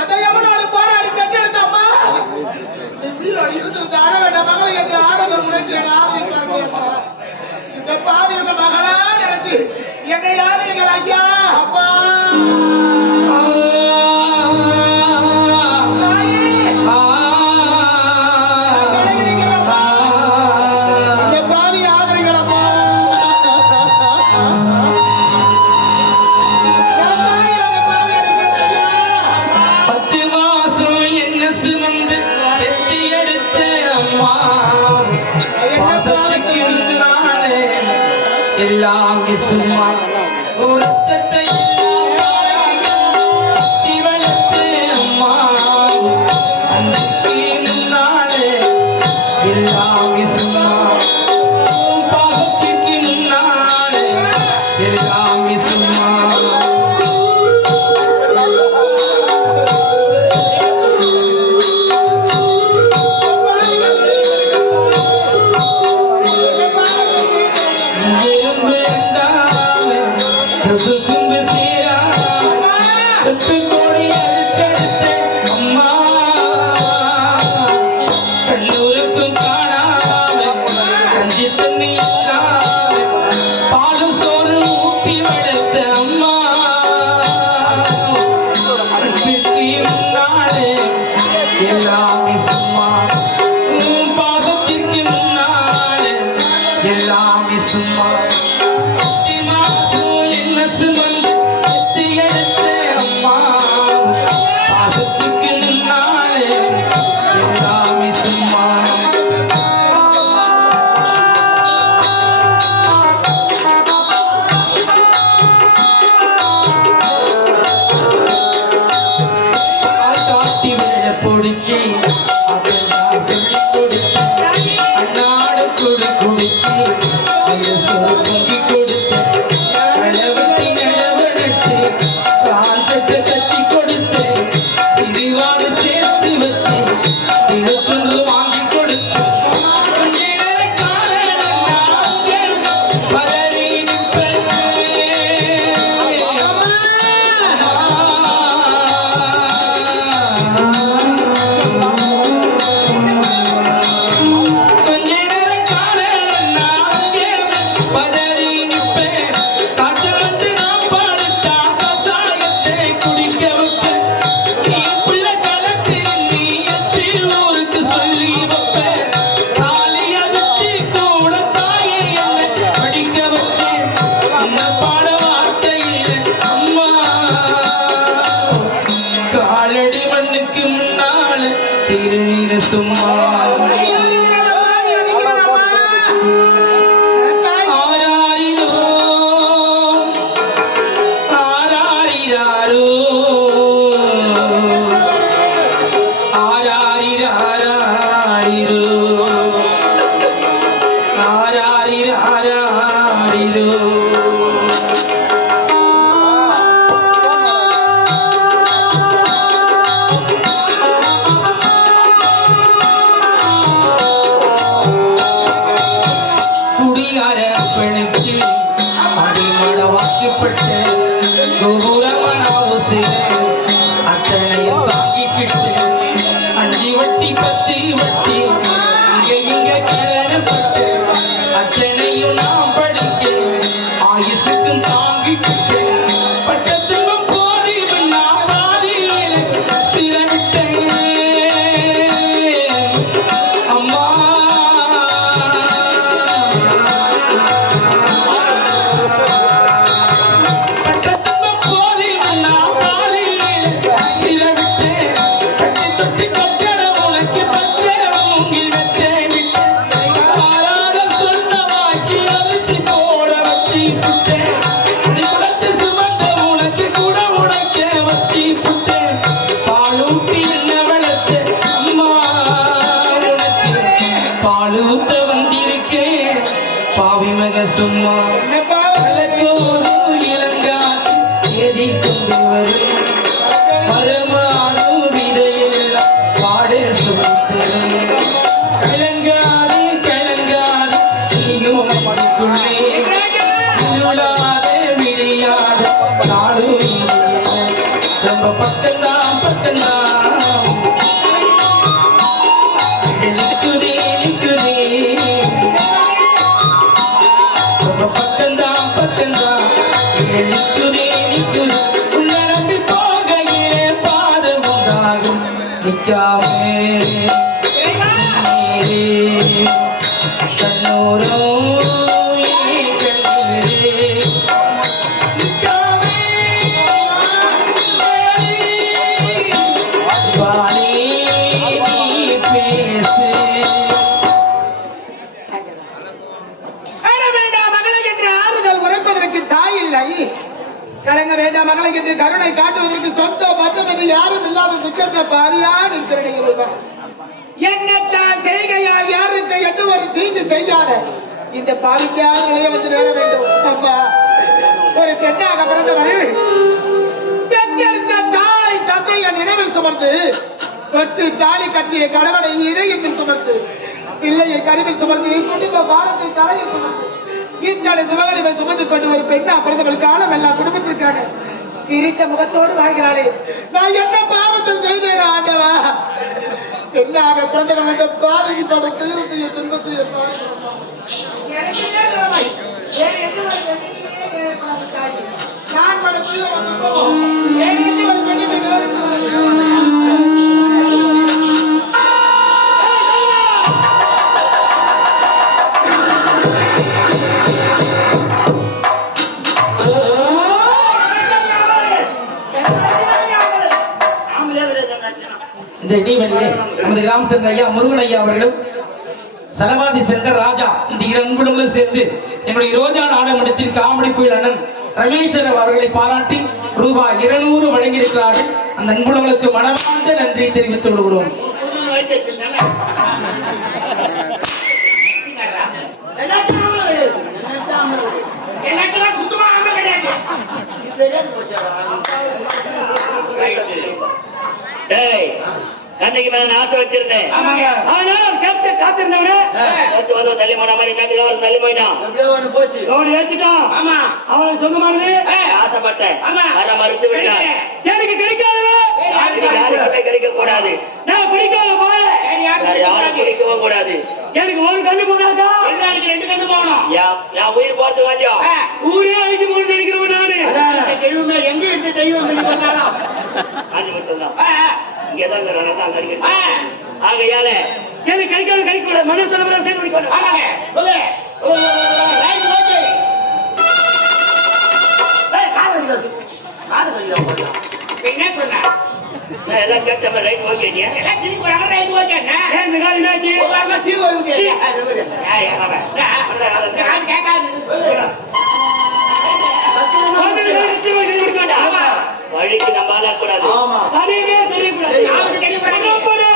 அதை எவனோட போராடி கட்டெடுத்தம்மா வீரோடு இருந்திருந்த அட வேண்டாம் மகளை என்று ஆரம்பம் உழைத்து என ஆதரிப்பார்கள் இந்த பாவி மகளா நினைத்து என்னை ஐயா அப்பா? 花 எல்லாமே சும்மா என்ன சும்மா திருநீர் சும்மா ஆராரி ஆராரி क्या मेरे மகளை என்று கருணை காட்டுவதற்கு சொந்த பந்தம் என்று யாரும் இல்லாத நிற்கின்ற பாரியா நிற்கிறேன் என்னச்சால் செய்கையால் யாருக்கு எந்த ஒரு தீங்கு செய்யாத? இந்த பாவிக்காக நிலைய வந்து நேர வேண்டும். அப்பா ஒரு பெண்ணாக பிறந்தவள் பெற்றெடுத்த தாய் தந்தைய நினைவில் சுமர்ந்து தொட்டு தாலி கட்டிய கணவனை இதயத்தில் சுமர்ந்து பிள்ளையை கருவில் சுமந்து குடும்ப பாரத்தை தலையில் சுமர்ந்து இத்தனை சுமகளை சுமந்து கொண்டு ஒரு பெண்ணா பிறந்தவள் காலம் எல்லாம் குடும்பத்திற்கான சிரித்த முகத்தோடு வாழ்கிறாளே. நான் என்ன பாவத்தை செய்தேன் ஆண்டவா? என்னாக பிறந்தவள் அந்த பாதையினோட துயரத்தையும் துன்பத்தையும் நான் படத்தில் வந்து இந்த இடைவெளியிலே நமது கிராம சேர்ந்த ஐயா முருகன் ஐயா அவர்களும் சலவாதி சேர்ந்த ராஜா இந்த இரு அன்புடங்களும் சேர்ந்து என்னுடைய ரோஜா நாடகமன்றத்தின் காமெடி புயல் அண்ணன் ரமேஸ்வர் அவர்களை பாராட்டி ரூபாய் இருநூறு வழங்கியிருக்கிறார்கள். அந்த அன்புடங்களுக்கு மனமார்ந்த நன்றி தெரிவித்துக் கொள்கிறோம். டேய் மேல நான் ஆசை வச்சிருந்தேன். ஆனா கேப்டன் காத்திருந்தவனே. நேத்து வந்து தள்ளி போன மாதிரி ஒரு தள்ளி போயிட்டான். ஏத்திட்டான். ஆமா. அவனை சொந்தமானது? ஏ. ஆசைப்பட்டேன். ஆமா. வர மறுத்து விட்டான். எனக்கு கிடைக்காதவா? யாருக்கு யாருக்குமே கிடைக்க கூடாது நான் பிடிக்காத போல யாரும் கிடைக்கவும் கூடாது எனக்கு ஒரு கண்ணு போனாக்கா? எனக்கு ரெண்டு கண்ணு போகணும்? என் உயிர் வாண்டியும் ஊரே அழிஞ்சு போட்டு நினைக்கிறவன் நானு. தெய்வமே எங்க இருந்து தெய்வம் அஞ்சு மட்டும் தான் இங்கதான் தான் அடிக்கடி ஆகையால எனக்கு கை கால் கை கூட மன சொல்ல சேர்ந்து ஆமாங்க சொல்லு என்ன சொன்ன நான் எல்லாம் கேட்ட ரைட் ஓகே நீ எல்லாம் சிரிப்பு வராம ரைட் ஓகே ஏன் இந்த கால் என்னாச்சு ஒரு வாரமா சீர் வருது ஏய், ஏன் அவன்? இந்த கால் கேட்காது வழிக்கு நம்ம ஆள கூடாது தெரியக்கூடாது. யாருக்கு தெரியக்கூடாது?